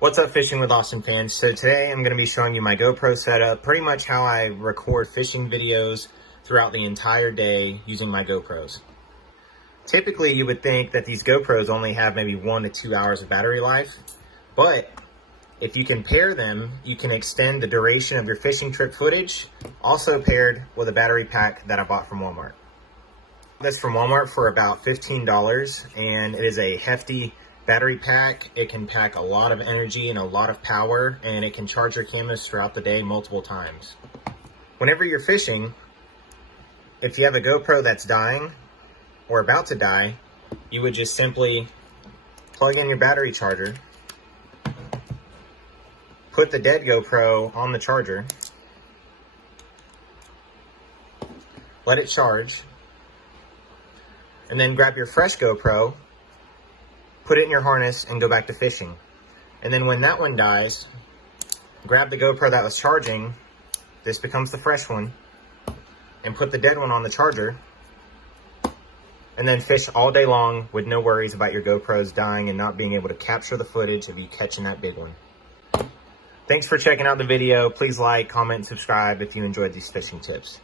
What's up, Fishing with Austin fans? So today I'm going to be showing you my GoPro setup, pretty much how I record fishing videos throughout the entire day using my GoPros. Typically you would think that these GoPros only have maybe 1 to 2 hours of battery life, but if you can pair them, you can extend the duration of your fishing trip footage, also paired with a battery pack that I bought from Walmart. That's from Walmart for about $15, and it is a hefty battery pack. It can pack a lot of energy and a lot of power, and it can charge your cameras throughout the day multiple times. Whenever you're fishing, if you have a GoPro that's dying or about to die, you would just simply plug in your battery charger, put the dead GoPro on the charger, let it charge, and then grab your fresh GoPro, put it in your harness, and go back to fishing. And then when that one dies, grab the GoPro that was charging, this becomes the fresh one, and put the dead one on the charger, and then fish all day long with no worries about your GoPros dying and not being able to capture the footage of you catching that big one. Thanks for checking out the video. Please like, comment, and subscribe if you enjoyed these fishing tips.